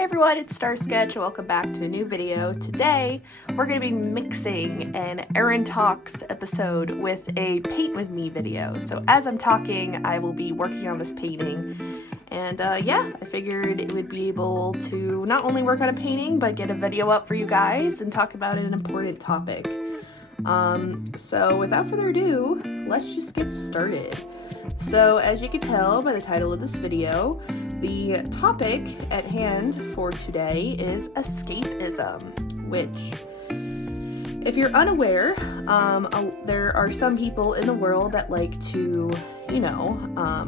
Hey everyone, it's Star Sketch. Welcome back to a new video. Today, we're going to be mixing an Erin Talks episode with a Paint With Me video. So as I'm talking, I will be working on this painting. And I figured it would be able to not only work on a painting, but get a video up for you guys and talk about an important topic. So without further ado, let's just get started. So as you can tell by the title of this video, the topic at hand for today is escapism, which, if you're unaware, there are some people in the world that like to, how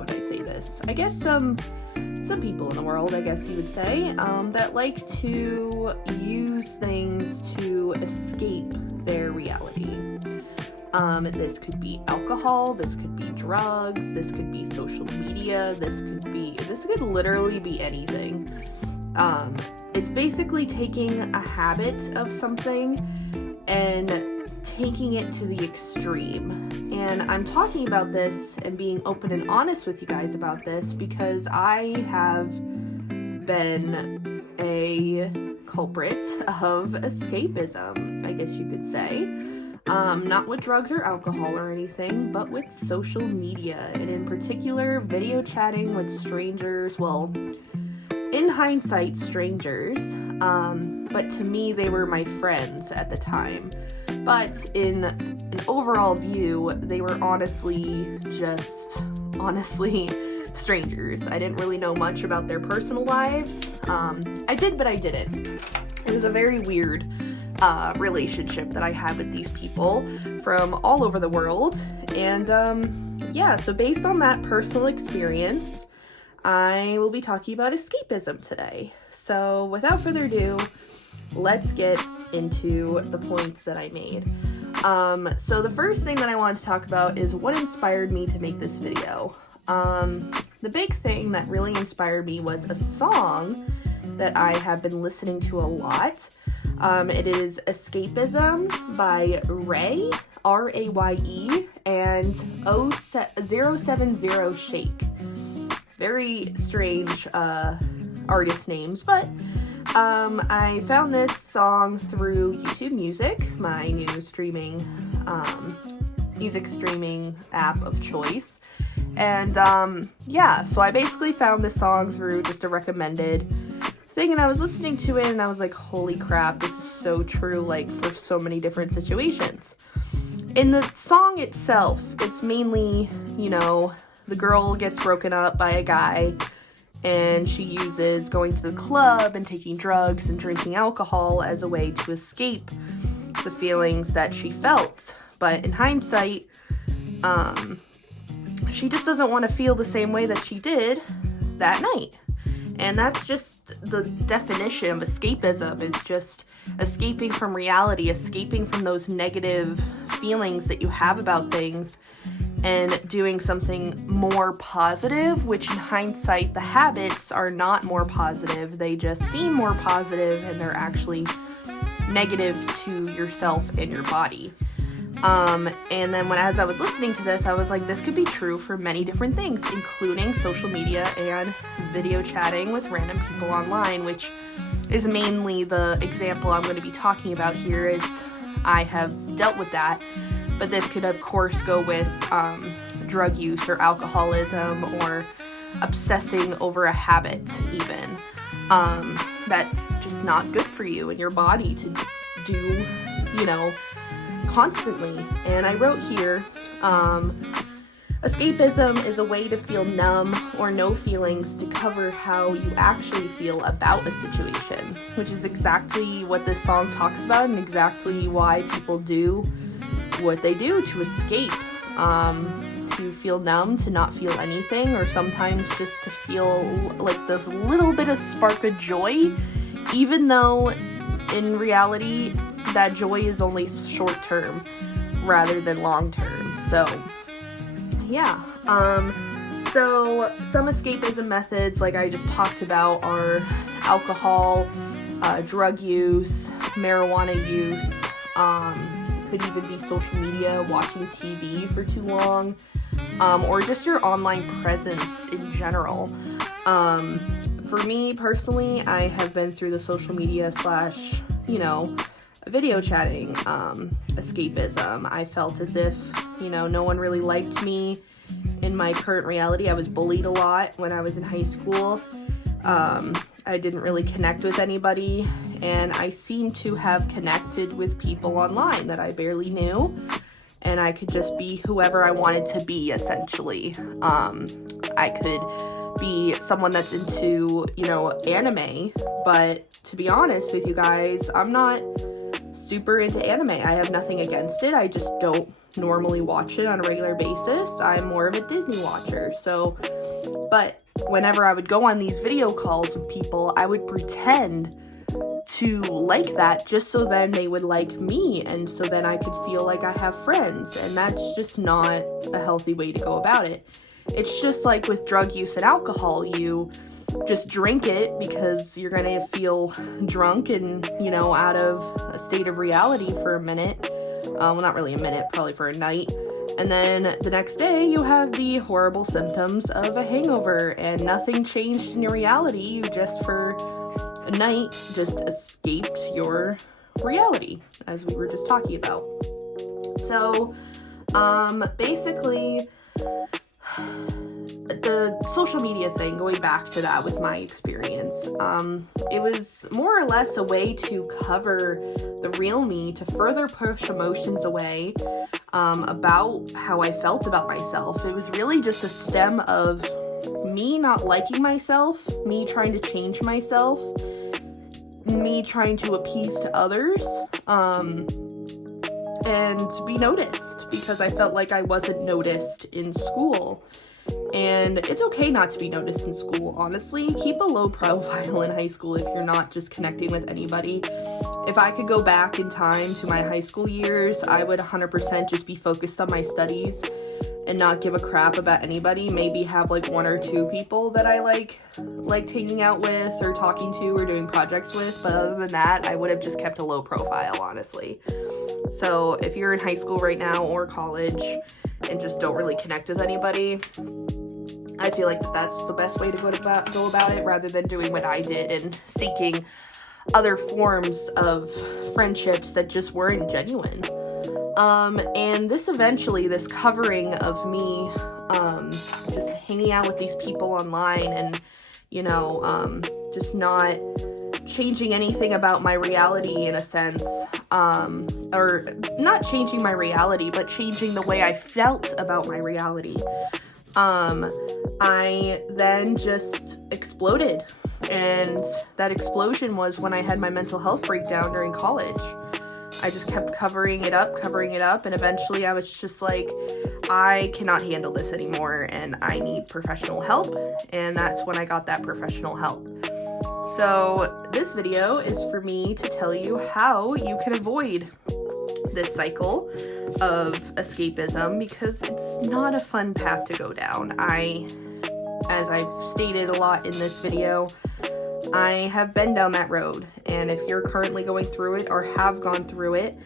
would I say this? I guess some people in the world, I guess you would say, that like to use things to escape their reality. This could be alcohol, this could be drugs, this could be social media, this could literally be anything. It's basically taking a habit of something and taking it to the extreme. And I'm talking about this and being open and honest with you guys about this because I have been a culprit of escapism, I guess you could say. Not with drugs or alcohol or anything, but with social media, and in particular, video chatting with strangers. Well, in hindsight, strangers, but to me, they were my friends at the time. But in an overall view, they were honestly strangers. I didn't really know much about their personal lives. I did, but I didn't. It was a very weird relationship that I had with these people from all over the world. And so based on that personal experience, I will be talking about escapism today. So without further ado, let's get into the points that I made. So the first thing that I wanted to talk about is what inspired me to make this video. The big thing that really inspired me was a song that I have been listening to a lot. It is Escapism by Raye, R-A-Y-E, and 070 Shake. Very strange artist names, but I found this song through YouTube Music, my new music streaming app of choice. And so I basically found this song through just a recommended thing, and I was listening to it and I was like, holy crap, this is so true, like, for so many different situations. In the song itself, it's mainly, the girl gets broken up by a guy and she uses going to the club and taking drugs and drinking alcohol as a way to escape the feelings that she felt. But in hindsight, she just doesn't want to feel the same way that she did that night. And that's just the definition of escapism, is just escaping from reality, escaping from those negative feelings that you have about things and doing something more positive, which in hindsight, the habits are not more positive. They just seem more positive and they're actually negative to yourself and your body. And then as I was listening to this, I was like, this could be true for many different things, including social media and video chatting with random people online, which is mainly the example I'm going to be talking about here, as I have dealt with that. But this could, of course, go with drug use or alcoholism or obsessing over a habit even. That's just not good for you and your body to do, constantly. And I wrote here, escapism is a way to feel numb or no feelings to cover how you actually feel about a situation, which is exactly what this song talks about and exactly why people do what they do to escape, to feel numb, to not feel anything, or sometimes just to feel like this little bit of spark of joy, even though in reality that joy is only short term rather than long term. So so some escapism methods, like I just talked about, are alcohol, drug use, marijuana use, could even be social media, watching TV for too long, or just your online presence in general. For me personally, I have been through the social media / video chatting escapism. I felt as if, no one really liked me in my current reality. I was bullied a lot when I was in high school. I didn't really connect with anybody, and I seemed to have connected with people online that I barely knew, and I could just be whoever I wanted to be, essentially. I could be someone that's into, anime, but to be honest with you guys, I'm not super into anime. I have nothing against it. I just don't normally watch it on a regular basis. I'm more of a Disney watcher. But whenever I would go on these video calls with people, I would pretend to like that just so then they would like me, and so then I could feel like I have friends, and that's just not a healthy way to go about it. It's just like with drug use and alcohol. You just drink it because you're gonna feel drunk and, out of a state of reality for a minute. Well, not really a minute, probably for a night. And then the next day you have the horrible symptoms of a hangover, and nothing changed in your reality. You just for a night just escaped your reality, as we were just talking about. So, basically, the social media thing, going back to that with my experience, it was more or less a way to cover the real me, to further push emotions away about how I felt about myself. It was really just a stem of me not liking myself, me trying to change myself, me trying to appease to others, and to be noticed, because I felt like I wasn't noticed in school. And it's okay not to be noticed in school, honestly. Keep a low profile in high school if you're not just connecting with anybody. If I could go back in time to my high school years, I would 100% just be focused on my studies and not give a crap about anybody. Maybe have like 1 or 2 people that I like hanging out with or talking to or doing projects with. But other than that, I would have just kept a low profile, honestly. So if you're in high school right now or college and just don't really connect with anybody, I feel like that's the best way to go about it, rather than doing what I did and seeking other forms of friendships that just weren't genuine. And this covering of me, just hanging out with these people online and, just not changing anything about my reality in a sense, or not changing my reality, but changing the way I felt about my reality. I then just exploded, and that explosion was when I had my mental health breakdown during college. I just kept covering it up, and eventually I was just like, I cannot handle this anymore, and I need professional help, and that's when I got that professional help. So this video is for me to tell you how you can avoid this cycle of escapism, because it's not a fun path to go down. As I've stated a lot in this video, I have been down that road, and if you're currently going through it or have gone through it,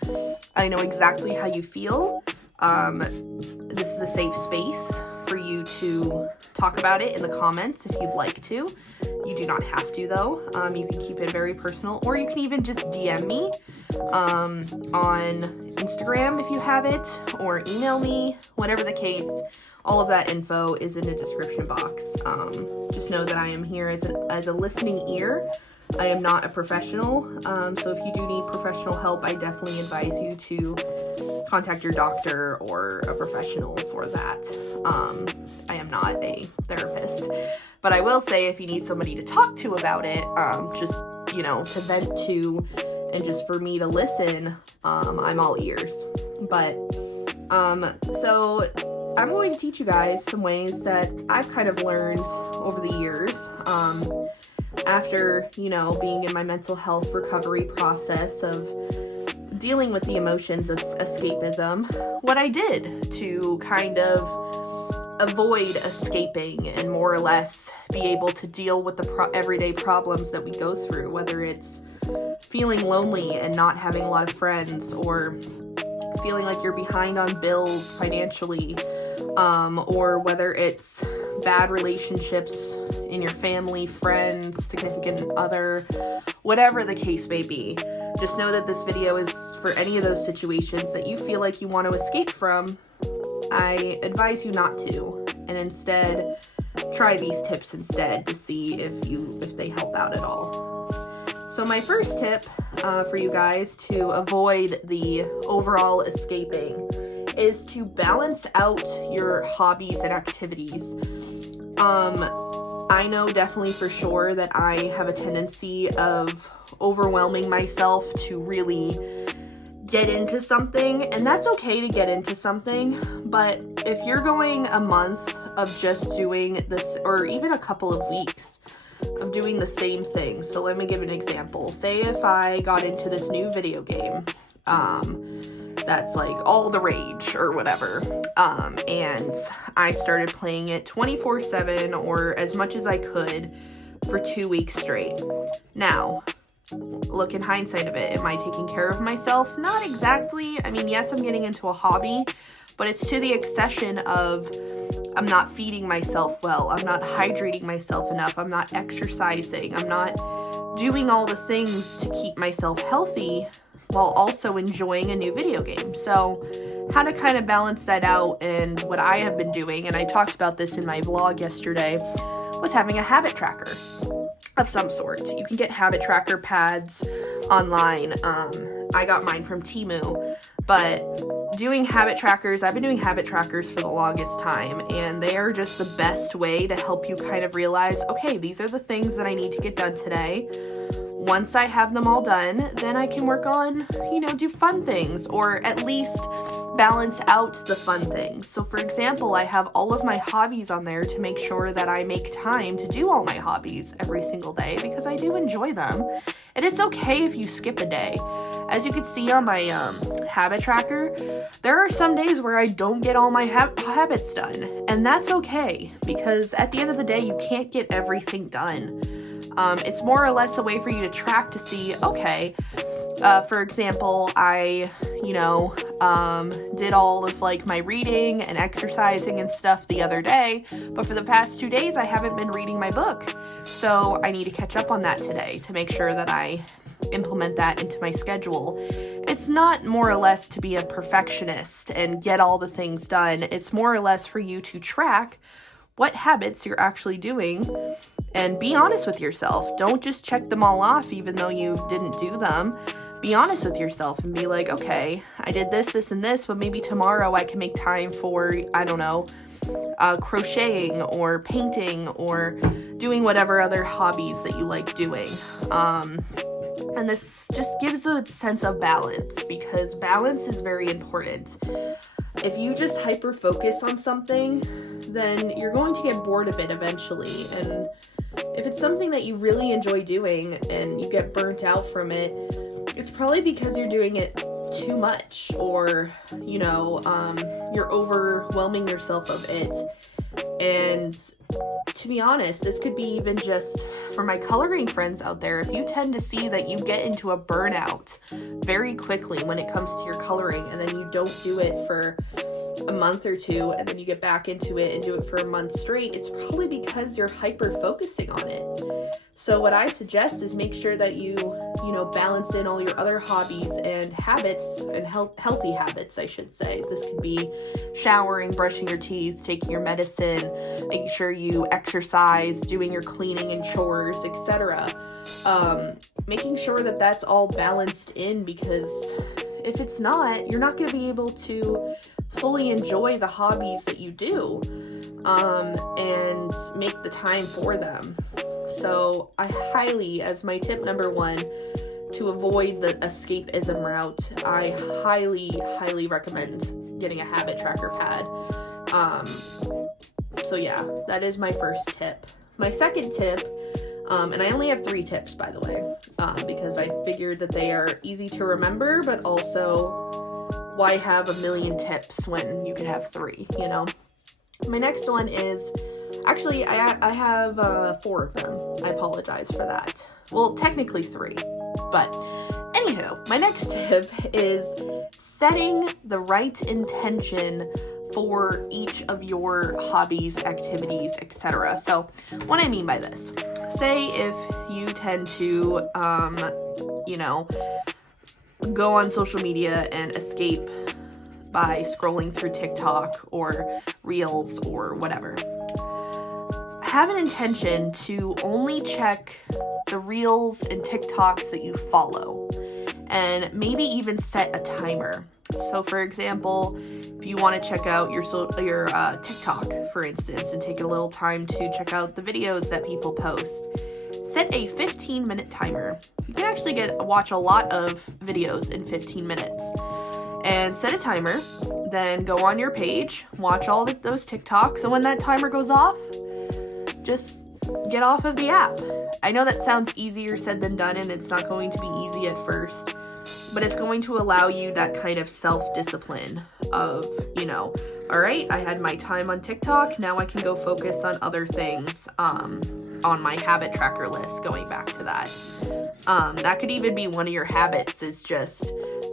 I know exactly how you feel. This is a safe space for you to talk about it in the comments if you'd like to. You do not have to, though. You can keep it very personal, or you can even just DM me on Instagram if you have it, or email me, whatever the case. All of that info is in the description box. Just know that I am here as a listening ear. I am not a professional, so if you do need professional help, I definitely advise you to contact your doctor or a professional for that. I am not a therapist, but I will say if you need somebody to talk to about it, just, to vent to, and just for me to listen, I'm all ears. But, so I'm going to teach you guys some ways that I've kind of learned over the years, after, being in my mental health recovery process of dealing with the emotions of escapism, what I did to kind of avoid escaping and more or less be able to deal with the everyday problems that we go through, whether it's feeling lonely and not having a lot of friends, or feeling like you're behind on bills financially, or whether it's bad relationships in your family, friends, significant other, whatever the case may be. Just know that this video is for any of those situations that you feel like you want to escape from. I advise you not to, and instead try these tips instead to see if they help out at all. So my first tip for you guys to avoid the overall escaping is to balance out your hobbies and activities. I know definitely for sure that I have a tendency of overwhelming myself to really get into something, and that's okay to get into something, but if you're going a month of just doing this, or even a couple of weeks of doing the same thing. So let me give an example. Say if I got into this new video game, that's like all the rage or whatever, and I started playing it 24/7 or as much as I could for 2 weeks straight. Now, look in hindsight of it, am I taking care of myself? Not exactly. I mean, yes, I'm getting into a hobby, but it's to the exception of I'm not feeding myself well, I'm not hydrating myself enough, I'm not exercising, I'm not doing all the things to keep myself healthy while also enjoying a new video game. So how to kind of balance that out, and what I have been doing, and I talked about this in my vlog yesterday, was having a habit tracker of some sort. You can get habit tracker pads online. I got mine from Temu, but doing habit trackers, I've been doing habit trackers for the longest time, and they are just the best way to help you kind of realize, okay, these are the things that I need to get done today. Once I have them all done, then I can work on, do fun things, or at least balance out the fun things. So for example, I have all of my hobbies on there to make sure that I make time to do all my hobbies every single day, because I do enjoy them. And it's okay if you skip a day. As you can see on my habit tracker, there are some days where I don't get all my habits done, and that's okay, because at the end of the day, you can't get everything done. It's more or less a way for you to track to see, okay, for example, I, did all of like my reading and exercising and stuff the other day, but for the past 2 days, I haven't been reading my book. So I need to catch up on that today to make sure that I implement that into my schedule. It's not more or less to be a perfectionist and get all the things done. It's more or less for you to track what habits you're actually doing and be honest with yourself. Don't just check them all off even though you didn't do them. Be honest with yourself and be like, okay, I did this, this, and this, but maybe tomorrow I can make time for, I don't know, crocheting or painting or doing whatever other hobbies that you like doing. And this just gives a sense of balance, because balance is very important. If you just hyper focus on something, then you're going to get bored of it eventually. And if it's something that you really enjoy doing and you get burnt out from it, it's probably because you're doing it too much, or, you're overwhelming yourself of it. And to be honest, this could be even just for my coloring friends out there. If you tend to see that you get into a burnout very quickly when it comes to your coloring, and then you don't do it for a month or two, and then you get back into it and do it for a month straight, it's probably because you're hyper focusing on it. So what I suggest is make sure that you balance in all your other hobbies and habits, and healthy habits, I should say. This could be showering, brushing your teeth, taking your medicine, making sure you exercise, doing your cleaning and chores, etc. Making sure that that's all balanced in, because if it's not, you're not going to be able to fully enjoy the hobbies that you do, and make the time for them. So I highly, as my tip number 1, to avoid the escapism route, I highly recommend getting a habit tracker pad. So yeah, that is my first tip. My second tip, and I only have 3 tips, by the way, because I figured that they are easy to remember, but also, why have a million tips when you could have 3, My next one is, actually, I have 4 of them. I apologize for that. Well, technically 3, but anywho, my next tip is setting the right intention for each of your hobbies, activities, etc. So what I mean by this, say if you tend to, go on social media and escape by scrolling through TikTok or Reels or whatever. Have an intention to only check the Reels and TikToks that you follow, and maybe even set a timer. So for example, if you want to check out your TikTok, for instance, and take a little time to check out the videos that people post, set a 15-minute timer. You can actually watch a lot of videos in 15 minutes. And set a timer, then go on your page, watch all those TikToks, and when that timer goes off, just get off of the app. I know that sounds easier said than done, and it's not going to be easy at first, but it's going to allow you that kind of self-discipline of, all right, I had my time on TikTok, now I can go focus on other things on my habit tracker list, going back to that. That could even be one of your habits, is just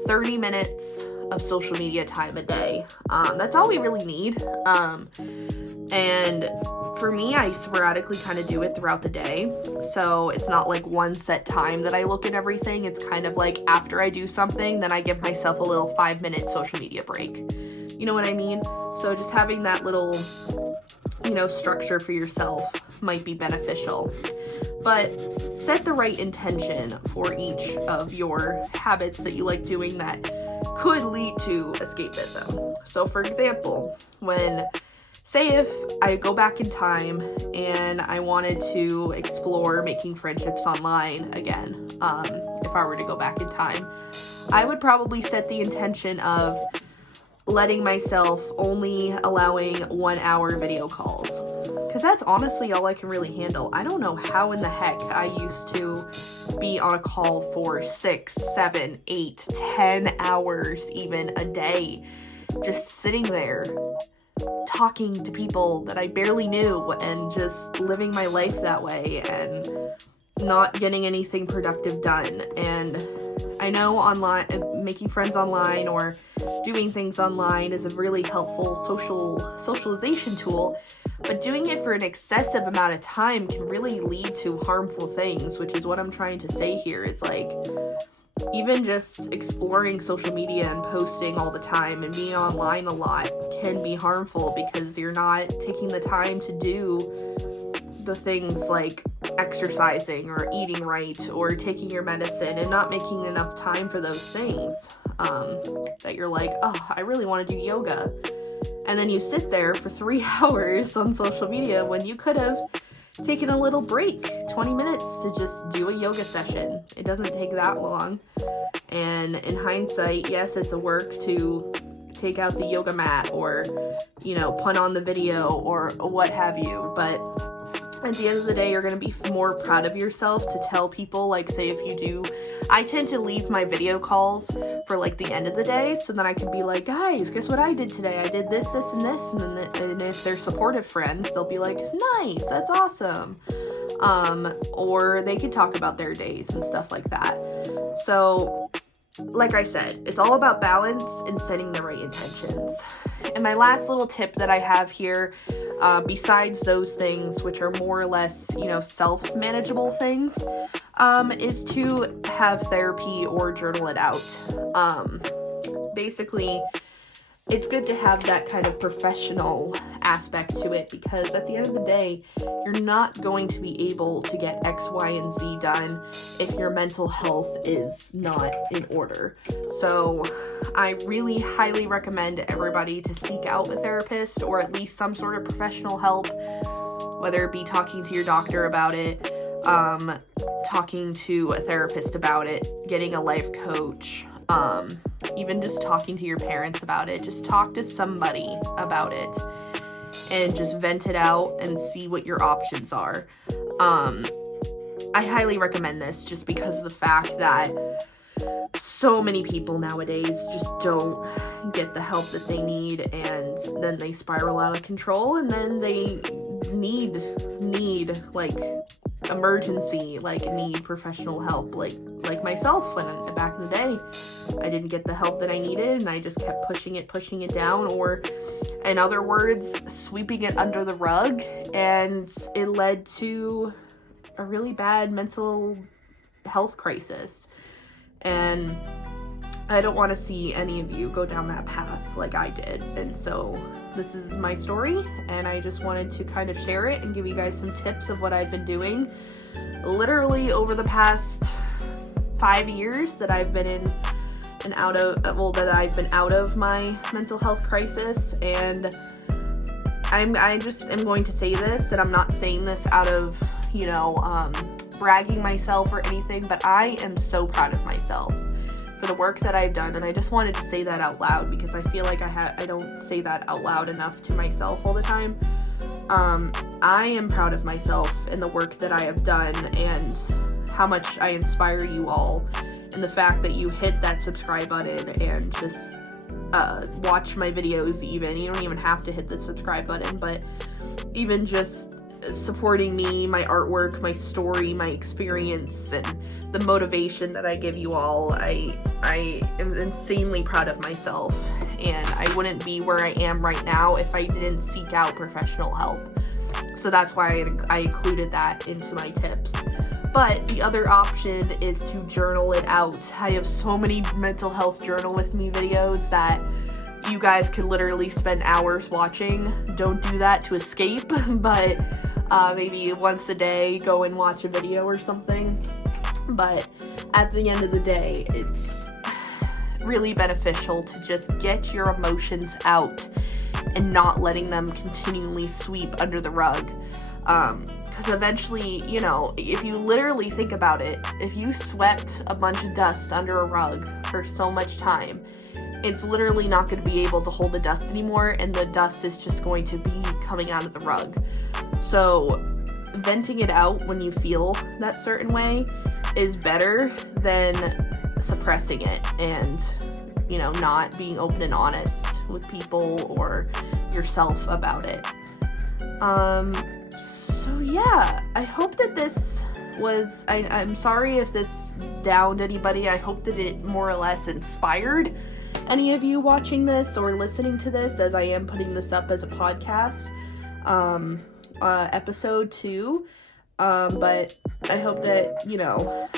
30 minutes of social media time a day. That's all we really need. And for me, I sporadically kind of do it throughout the day. So it's not like one set time that I look at everything. It's kind of like after I do something, then I give myself a little 5-minute social media break. You know what I mean? So just having that little, structure for yourself might be beneficial. But set the right intention for each of your habits that you like doing that could lead to escapism. So for example, say if I go back in time and I wanted to explore making friendships online again, if I were to go back in time, I would probably set the intention of letting myself only allowing 1 hour video calls. Because that's honestly all I can really handle. I don't know how in the heck I used to be on a call for 6, 7, 8, 10 hours even a day. Just sitting there talking to people that I barely knew and just living my life that way and not getting anything productive done. And I know making friends online or doing things online is a really helpful socialization tool, but doing it for an excessive amount of time can really lead to harmful things, which is what I'm trying to say here, is like, even just exploring social media and posting all the time and being online a lot can be harmful because you're not taking the time to do the things like exercising or eating right or taking your medicine, and not making enough time for those things, that you're like, oh, I really want to do yoga. And then you sit there for 3 hours on social media when you could have taken a little break, 20 minutes to just do a yoga session. It doesn't take that long. And in hindsight, yes, it's a work to take out the yoga mat or, put on the video or what have you. But at the end of the day, you're going to be more proud of yourself to tell people, like, say if you do, I tend to leave my video calls for like the end of the day, so then I can be like, guys, guess what I did today? I did this, this, and this, and if they're supportive friends, they'll be like, nice, that's awesome. Or they could talk about their days and stuff like that. So, like I said, it's all about balance and setting the right intentions. And my last little tip that I have here, besides those things, which are more or less, self-manageable things, is to have therapy or journal it out. Basically, it's good to have that kind of professional aspect to it, because at the end of the day, you're not going to be able to get X, Y, and Z done if your mental health is not in order. So I really highly recommend everybody to seek out a therapist or at least some sort of professional help, whether it be talking to your doctor about it, talking to a therapist about it, getting a life coach, even just talking to your parents about it. Just talk to somebody about it and just vent it out and see what your options are. I highly recommend this just because of the fact that so many people nowadays just don't get the help that they need, and then they spiral out of control, and then they need like emergency, like, need professional help, like myself, when back in the day, I didn't get the help that I needed, and I just kept pushing it down, or, in other words, sweeping it under the rug, and it led to a really bad mental health crisis. And I don't want to see any of you go down that path like I did. And so this is my story, and I just wanted to kind of share it and give you guys some tips of what I've been doing literally over the past 5 years that I've been in and out of, that I've been out of my mental health crisis. And I just am going to say this, and I'm not saying this out of, bragging myself or anything, but I am so proud of myself for the work that I've done. And I just wanted to say that out loud, because I feel like I don't say that out loud enough to myself all the time. I am proud of myself and the work that I have done, and how much I inspire you all, and the fact that you hit that subscribe button and just watch my videos. Even you don't even have to hit the subscribe button, but even just supporting me, my artwork, my story, my experience, and the motivation that I give you all. I am insanely proud of myself, and I wouldn't be where I am right now if I didn't seek out professional help. So that's why I included that into my tips. But the other option is to journal it out. I have so many mental health journal with me videos that you guys could literally spend hours watching. Don't do that to escape, but maybe once a day go and watch a video or something. But at the end of the day, it's really beneficial to just get your emotions out and not letting them continually sweep under the rug. Because eventually, if you literally think about it, if you swept a bunch of dust under a rug for so much time, it's literally not going to be able to hold the dust anymore, and the dust is just going to be coming out of the rug. So venting it out when you feel that certain way is better than suppressing it and, not being open and honest with people or yourself about it. So yeah, I hope that this was, I'm sorry if this downed anybody. I hope that it more or less inspired any of you watching this or listening to this, as I am putting this up as a podcast, episode 2. But I hope that,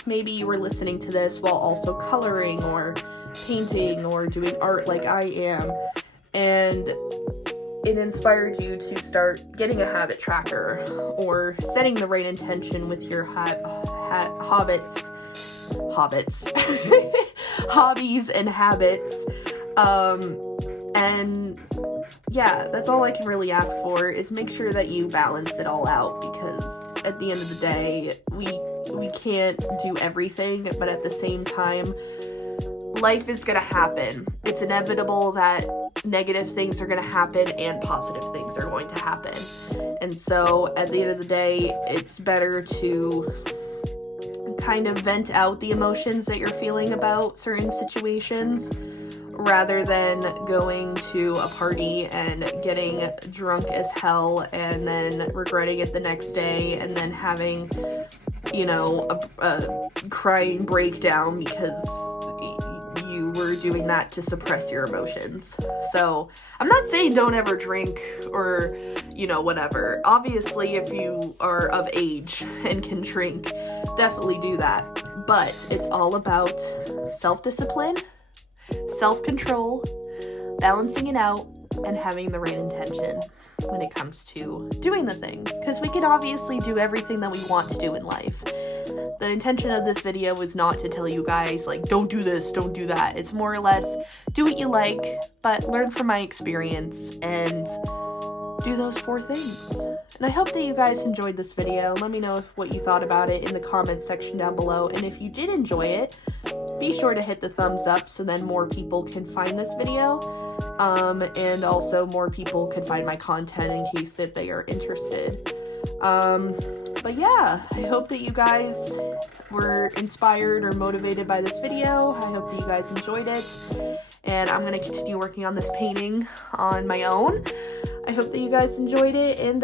maybe you were listening to this while also coloring or painting or doing art like I am, and it inspired you to start getting a habit tracker or setting the right intention with your hobbies and habits. And yeah, that's all I can really ask for, is make sure that you balance it all out, because at the end of the day, we can't do everything, but at the same time, life is gonna happen. It's inevitable that negative things are gonna happen and positive things are going to happen. And so at the end of the day, it's better to kind of vent out the emotions that you're feeling about certain situations, rather than going to a party and getting drunk as hell and then regretting it the next day, and then having, a crying breakdown because you were doing that to suppress your emotions. So I'm not saying don't ever drink or, whatever. Obviously, if you are of age and can drink, definitely do that. But it's all about self-discipline, self-control, balancing it out, and having the right intention when it comes to doing the things. Because we can obviously do everything that we want to do in life. The intention of this video is not to tell you guys, don't do this, don't do that. It's more or less, do what you like, but learn from my experience and do those 4 things. And I hope that you guys enjoyed this video. Let me know what you thought about it in the comments section down below. And if you did enjoy it, be sure to hit the thumbs up so then more people can find this video. And also more people can find my content in case that they are interested. But yeah, I hope that you guys were inspired or motivated by this video. I hope that you guys enjoyed it. And I'm going to continue working on this painting on my own. I hope that you guys enjoyed it, and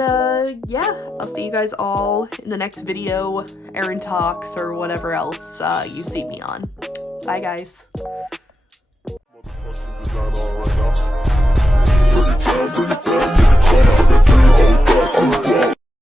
yeah, I'll see you guys all in the next video, Erin Talks, or whatever else you see me on. Bye, guys. Motherfucking design all right now.